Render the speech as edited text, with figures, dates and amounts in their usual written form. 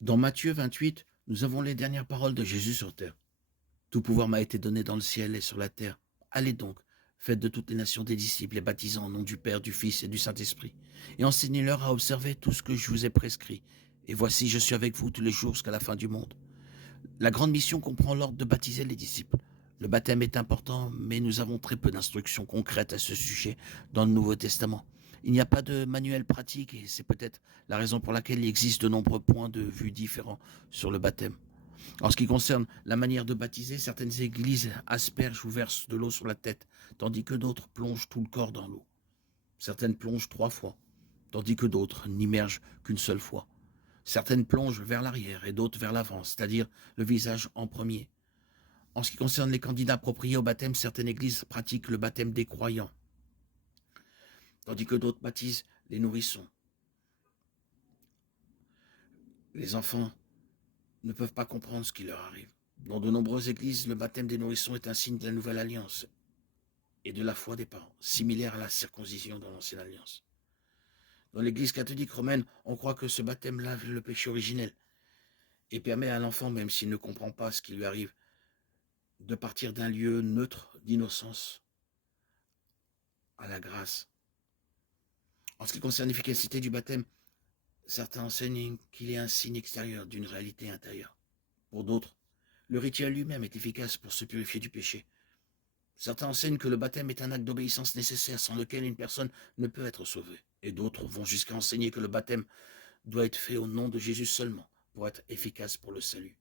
Dans Matthieu 28, nous avons les dernières paroles de Jésus sur terre. Tout pouvoir m'a été donné dans le ciel et sur la terre. Allez donc, faites de toutes les nations des disciples, les baptisant au nom du Père, du Fils et du Saint-Esprit, et enseignez-leur à observer tout ce que je vous ai prescrit. Et voici, je suis avec vous tous les jours jusqu'à la fin du monde. La grande mission comprend l'ordre de baptiser les disciples. Le baptême est important, mais nous avons très peu d'instructions concrètes à ce sujet dans le Nouveau Testament. Il n'y a pas de manuel pratique et c'est peut-être la raison pour laquelle il existe de nombreux points de vue différents sur le baptême. En ce qui concerne la manière de baptiser, certaines églises aspergent ou versent de l'eau sur la tête, tandis que d'autres plongent tout le corps dans l'eau. Certaines plongent 3 fois, tandis que d'autres n'immergent qu'une seule fois. Certaines plongent vers l'arrière et d'autres vers l'avant, c'est-à-dire le visage en premier. En ce qui concerne les candidats appropriés au baptême, certaines églises pratiquent le baptême des croyants, tandis que d'autres baptisent les nourrissons. Les enfants ne peuvent pas comprendre ce qui leur arrive. Dans de nombreuses églises, le baptême des nourrissons est un signe de la nouvelle alliance et de la foi des parents, similaire à la circoncision dans l'ancienne alliance. Dans l'église catholique romaine, on croit que ce baptême lave le péché originel et permet à l'enfant, même s'il ne comprend pas ce qui lui arrive, de partir d'un lieu neutre d'innocence à la grâce. En ce qui concerne l'efficacité du baptême, certains enseignent qu'il est un signe extérieur d'une réalité intérieure. Pour d'autres, le rituel lui-même est efficace pour se purifier du péché. Certains enseignent que le baptême est un acte d'obéissance nécessaire sans lequel une personne ne peut être sauvée. Et d'autres vont jusqu'à enseigner que le baptême doit être fait au nom de Jésus seulement pour être efficace pour le salut.